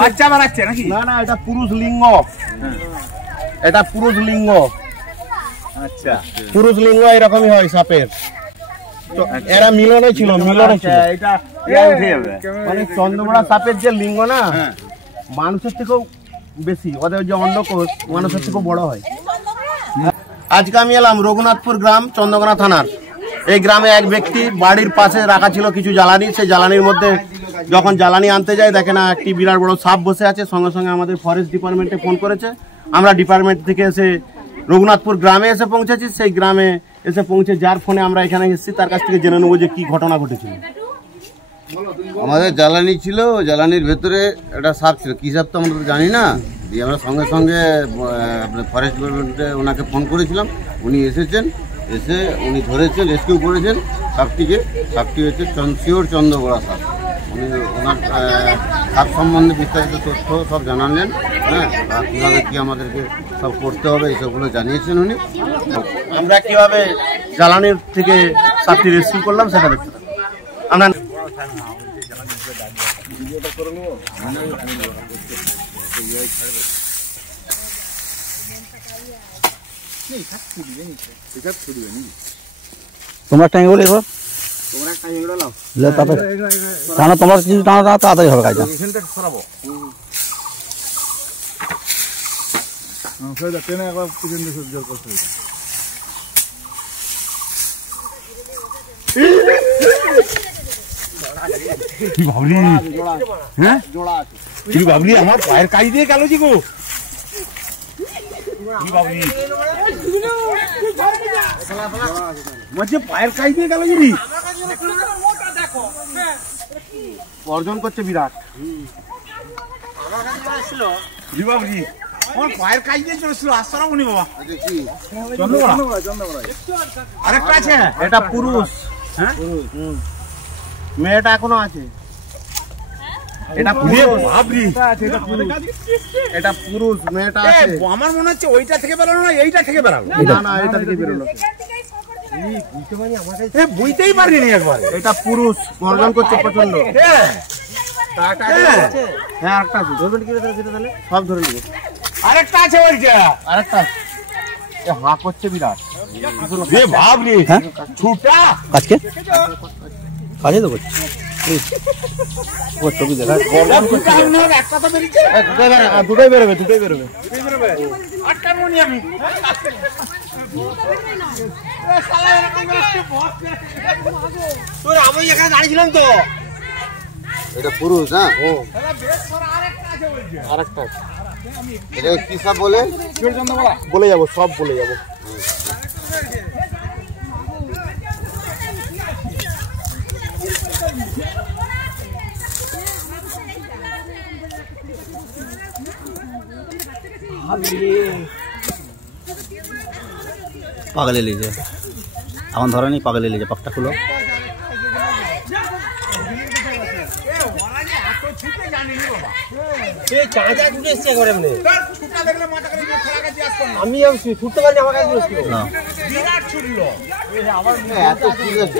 বাচ্চা বানাচ্ছে নাকি? না না, এটা পুরুষ লিঙ্গ। এটা পুরুষ লিঙ্গ। আচ্ছা, পুরুষ লিঙ্গ এরকমই হয় সাপের। তো এরা মিলনে ছিল, মিলনে ছিল। এটা মানে চন্দ্রমোড়া সাপের যে লিঙ্গ না, মানুষের থেকেও বেশি, ওদের যে অন্ডকোষ মানুষের থেকেও বড় হয়। আজকে আমি এলাম রঘুনাথপুর গ্রাম, চন্দ্রকোনা থানার। এই গ্রামে এক ব্যক্তি বাড়ির পাশে রাখা ছিল কিছু জ্বালানি। সেই জ্বালানির মধ্যে যখন জ্বালানি আনতে যায়, দেখে না একটি বিরাট বড় সাপ বসে আছে। সঙ্গে সঙ্গে আমাদের ফরেস্ট ডিপার্টমেন্টে ফোন করেছে। আমরা ডিপার্টমেন্ট থেকে এসে রঘুনাথপুর গ্রামে এসে পৌঁছেছি। সেই গ্রামে এসে পৌঁছে যার ফোনে আমরা এখানে এসেছি, তার কাছ থেকে জেনে নেবো যে কি ঘটনা ঘটেছিল। আমাদের জ্বালানি ছিল, জ্বালানির ভেতরে একটা সাপ ছিল। কী সাপ তো আমরা তো জানি না। দিয়ে আমরা সঙ্গে সঙ্গে ফরেস্ট ডিপার্টমেন্টে ওনাকে ফোন করেছিলাম। উনি এসেছেন, এসে উনি ধরেছেন, রেস্কিউ করেছেন সাপটিকে। সাপটি হচ্ছে শিওর চন্দ্রগোড়া সাপ। উনি ওনার সাপ সম্বন্ধে বিস্তারিত তথ্য সব জানালেন। হ্যাঁ, কীভাবে কী আমাদেরকে সব করতে হবে এইসবগুলো জানিয়েছেন উনি। আমরা কিভাবে জ্বালানির থেকে সাপটি রেস্কিউ করলাম সেটা দেখতে পাবো। আমরা তোমরা টাইম বলে এবার টানা, তোমার কিছু টানা টানা তাড়াতাড়ি হবে কাজটা। ভাবলি আমার পায়ের কাজ দিয়ে গেল জি গো। পায়ের কাজ দিয়ে গেল জিনি অর্জন করছে বিরাট। আমার পায়ের কাজ দিয়ে চলেছিল। আসসালাম উনি বাবা। আরেকটা আছে, এটা পুরুষ। হ্যাঁ, মেয়েটা এখনো আছে। এটা পুরুষ, মেয়েটা আছে। আমার মনে হচ্ছে ওইটা থেকে বেরোলো না, এইটা থেকে বেরোলো। না না, এটা থেকে বেরোলো। বুঝতেই পারিনি একবার। এটা পুরুষ, গর্জন করছে প্রচন্ড। হ্যাঁ, আরেকটা আছে। সব ধরে নেবো। আরেকটা আছে বলছে, আরেকটা হা করছে বিরাট। ভাবলি ছুটা কাজকে কাজে তো করছি ছবি দেখা। একটা তো বেরিয়েছে, দুটোই বেরোবে, দুটোই বেরোবে। আটটার মনি আমি আমি এখানে দাঁড়িয়েছিলাম তো। এটা পুরুষ। হ্যাঁ, আরেকটা এটা কী সাপ বলে? বলে যাবো, সব বলে যাবো। পাগলে লিজে এখন ধরে নি, পাগলে লিজে পাকটা খুলো।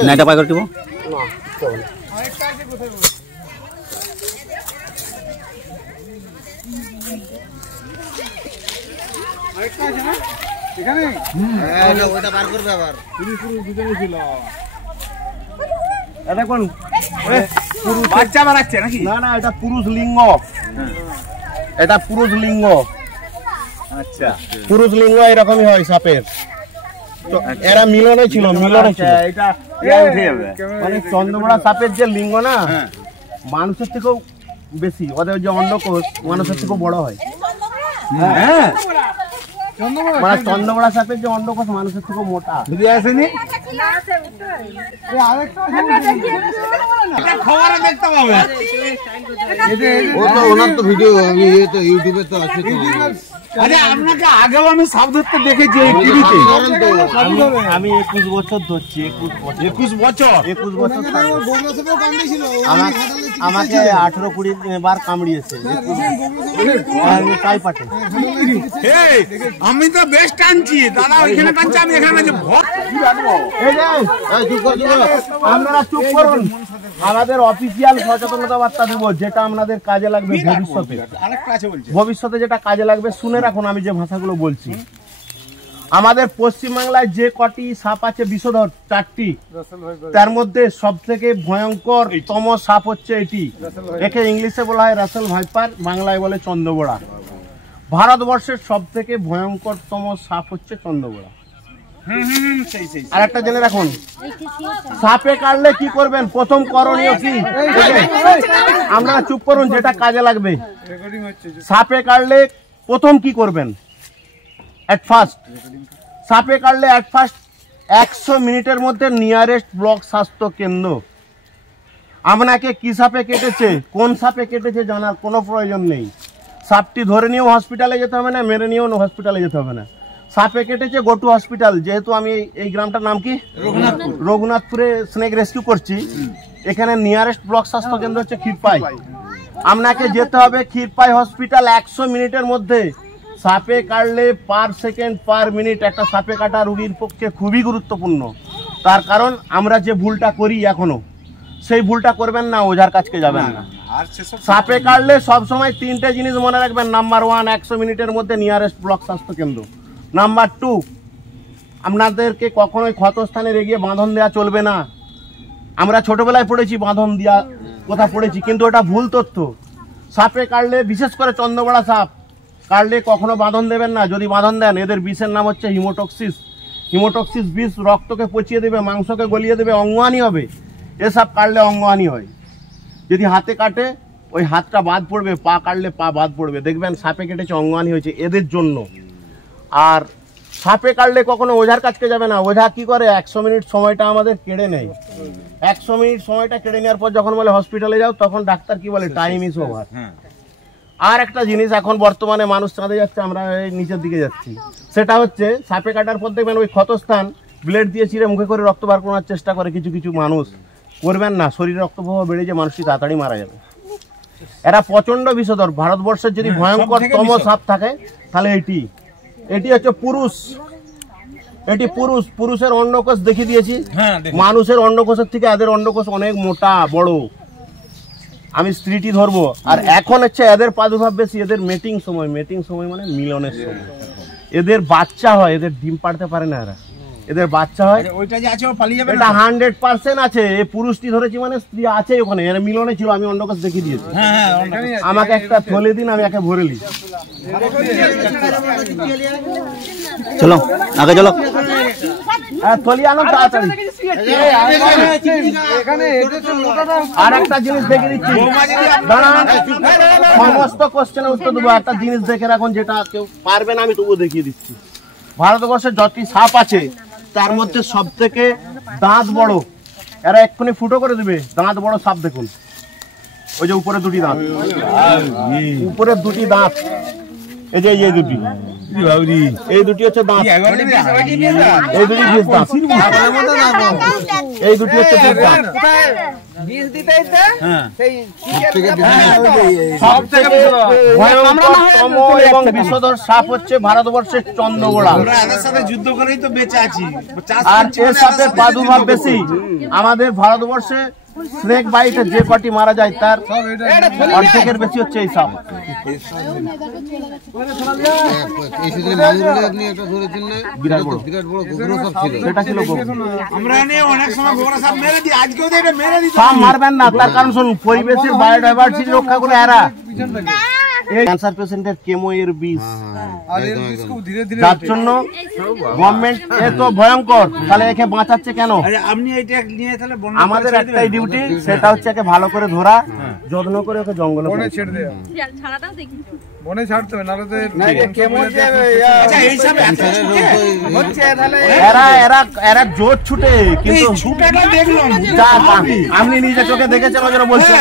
না এটা পাই করে দিব। ওটা বার করবে আবার। এটা কোন বাচ্চা বানাচ্ছে নাকি? না না, এটা পুরুষ লিঙ্গ। এটা পুরুষ লিঙ্গ। আচ্ছা, পুরুষ লিঙ্গ এরকমই হয় সাপের। তো এরা মিলনে ছিল, মিলনে ছিল। এটা মানে চন্দ্রমোড়া সাপের যে লিঙ্গ না, মানুষের থেকেও বেশি, ওদের যে অন্ডকোষ মানুষের থেকেও বড় হয়। হ্যাঁ, মানে চন্দ্রমোড়া সাপের যে অন্ডকোষ মানুষের থেকেও মোটা। আসেনি খবরে দেখতে পাবে। ও তো ওনার তো ভিডিও আমি ইউটিউবে তো আছে। আরে আপনাকে আগেও আমি সাপ ধরতে দেখেছি এই টিভিতে। আমি 21 বছর ধরছি। 21 বছর আমাকে 18-20 বার কামড়িয়েছে। তাই পাঠে আমি তো বেশ টানছি দাদা, ওইখানে টানছি, আমি এখানে টানছি। আপনারা চুপ করুন। আমাদের অফিসিয়াল সচেতনতা বার্তা দিব, যেটা আপনাদের কাজে লাগবে ভবিষ্যতে। ভবিষ্যতে যেটা কাজে লাগবে শুনে রাখুন আমি যে ভাষাগুলো বলছি। আমাদের পশ্চিমবাংলায় যে কটি সাপ আছে বিষধর 4টি, তার মধ্যে সব থেকে ভয়ঙ্কর তম সাপ হচ্ছে এটি। একে ইংলিশে বলা হয় রাসেল ভাইপার, বাংলায় বলে চন্দ্রবোড়া। ভারতবর্ষের সব থেকে ভয়ঙ্করতম সাপ হচ্ছে চন্দ্রবোড়া। আর একটা জেনে রাখুন, সাপে কাটলে কি করবেন, প্রথম করণীয় কি? আপনারা চুপ করুন, যেটা কাজে লাগবে। সাপে কাটলে প্রথম কি করবেন? এট ফার্স্ট সাপে কাটলে 100 মিনিটের মধ্যে নিয়ারেস্ট ব্লক স্বাস্থ্য কেন্দ্র। আপনাকে কি সাপে কেটেছে, কোন সাপে কেটেছে জানার কোনো প্রয়োজন নেই। সাপটি ধরে নিয়েও হসপিটালে যেতে হবে না, মেরে নিয়েও হসপিটালে যেতে হবে না। সাপে কেটেছে, গো টু হসপিটাল। যেহেতু আমি এই গ্রামটার নাম কি, রঘুনাথপুরে স্নেক রেস্কিউ করছি, এখানে নিয়ারেস্ট ব্লক স্বাস্থ্য কেন্দ্র হচ্ছে ক্ষীরপাই। আপনাকে যেতে হবে ক্ষীরপাই হসপিটাল 100 মিনিটের মধ্যে। সাপে কাটলে পার সেকেন্ড পার মিনিট একটা সাপে কাটা রোগীর পক্ষে খুবই গুরুত্বপূর্ণ। তার কারণ আমরা যে ভুলটা করি এখনো, সেই ভুলটা করবেন না, ওঝার কাছকে যাবেন না। সাপে কাটলে সবসময় 3টে জিনিস মনে রাখবেন। নাম্বার 1, 100 মিনিটের মধ্যে নিয়ারেস্ট ব্লক স্বাস্থ্য কেন্দ্র। নাম্বার 2, আপনাদেরকে কখনোই ক্ষতস্থানে রেগিয়ে বাঁধন দেওয়া চলবে না। আমরা ছোটবেলায় পড়েছি বাঁধন দেওয়া কথা পড়েছি, কিন্তু ওটা ভুল তথ্য। সাপে কাটলে, বিশেষ করে চন্দ্রবোড়া সাপ কাটলে কখনো বাঁধন দেবেন না। যদি বাঁধন দেন, এদের বিষের নাম হচ্ছে হিমোটক্সিস। হিমোটক্সিস বিষ রক্তকে পচিয়ে দেবে, মাংসকে গলিয়ে দেবে, অঙ্গহানি হবে। এসব কাটলে অঙ্গহানি হয়। যদি হাতে কাটে, ওই হাতটা বাদ পড়বে, পা কাটলে পা বাদ পড়বে। দেখবেন সাপে কেটেছে, অঙ্গহানি হয়েছে এদের জন্য। আর সাপে কাটলে কখনো ওঝার কাছকে যাবে না। ওঝা কি করে, 100 মিনিট সময়টা আমাদের কেড়ে নেয়। 100 মিনিট সময়টা কেড়ে নেওয়ার পর যখন বলে হসপিটালে যাও, তখন ডাক্তার কি বলে, টাইম ইজ ওভার। আর একটা জিনিস, এখন বর্তমানে মানুষ চাঁদে যাচ্ছে, আমরা এই নিচের দিকে যাচ্ছি। সেটা হচ্ছে সাপে কাটার পর দেখবেন ওই ক্ষতস্থান ব্লেড দিয়ে চিরে মুখে করে রক্ত বার করার চেষ্টা করে কিছু কিছু মানুষ। করবেন না, শরীরে রক্তপ্রবাহ বেড়ে যে মানুষটি তাড়াতাড়ি মারা যাবে। এরা প্রচন্ড বিষধর। ভারতবর্ষের যদি ভয়ঙ্করতম সাপ থাকে তাহলে এটি হচ্ছে পুরুষ। এটি পুরুষের অন্ডকোষ দেখিয়ে দিয়েছি। মানুষের অন্ডকোষের থেকে এদের অন্ডকোষ অনেক মোটা বড়। আমি স্ত্রীটি ধরবো। আর এখন হচ্ছে এদের প্রাদুর্ভাব বেশি, এদের মেটিং সময় মানে মিলনের সময়। এদের বাচ্চা হয়, এদের ডিম পাড়তে পারে না এরা, এদের বাচ্চা হয়। এটা 100% আছে। এই পুরুষটি ধরেছি মানে স্ত্রী আছে ওখানে, এরা মিলনে ছিল। আমি অন্ডকোষ দেখিয়ে দিয়েছি। আমাকে একটা থলে দিন, আমি একে ভরে নিই। চলো আগে চলো, থলি আনো তাড়াতাড়ি। আর একটা জিনিস দেখে দিচ্ছি, সমস্ত কোশ্চেনের উত্তর দেবো। একটা জিনিস দেখে রাখুন, যেটা কেউ পারবে না আমি তবুও দেখিয়ে দিচ্ছি। ভারতবর্ষের যতটি সাপ আছে তার মধ্যে সব থেকে দাঁত বড়, এরা এক্ষুনি ফুটো করে দিবে। দাঁত বড় সাপ দেখুন, ওই যে উপরে দুটি দাঁত, উপরে দুটি দাঁত, এই যে এই দুটি, এই দুটি হচ্ছে দাঁত, এই দুটি বিষ দাঁত, এই দুটি হচ্ছে বিষ দাঁত। সবথেকে ভয়ঙ্করতম এবং বিষধর সাপ হচ্ছে ভারতবর্ষের চন্দ্রবোড়া। যুদ্ধ করেই তো বেঁচে আছি। আর এর সাথে প্রাদুর্ভাব বেশি। আমাদের ভারতবর্ষে স্নেক বাইটে যে কটি মারা যায় তার অর্ধেকের বেশি হচ্ছে এই সাপ। সাপ মারবেন না, তার কারণ শুনুন, পরিবেশের বায়োডাইভার্সিটি রক্ষা করে এরা। ক্যান্সার পেশেন্টের কেমো এর বিষ, যার জন্য গভর্নমেন্ট এত ভয়ঙ্কর, তাহলে একে বাঁচাচ্ছে কেন? আমাদের একটাই ডিউটি, সেটা হচ্ছে একে ভালো করে ধরা, যত্ন করে ওকে জঙ্গলে ছেড়ে দেওয়া। এরা জোর ছুটে, কিন্তু আপনি নিজে চোখে দেখেছেন ওই জন্য বলছেন।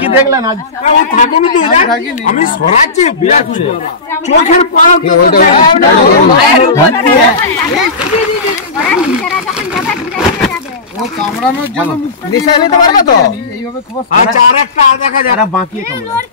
কি দেখলেন আজ? আমি সরাচ্ছি চোখের কামড়ানোর জন্য নিশা নিতে পারবে তো। আচ্ছা, আর একটা দেখা যায় বাঁকিয়ে কামড়ায়।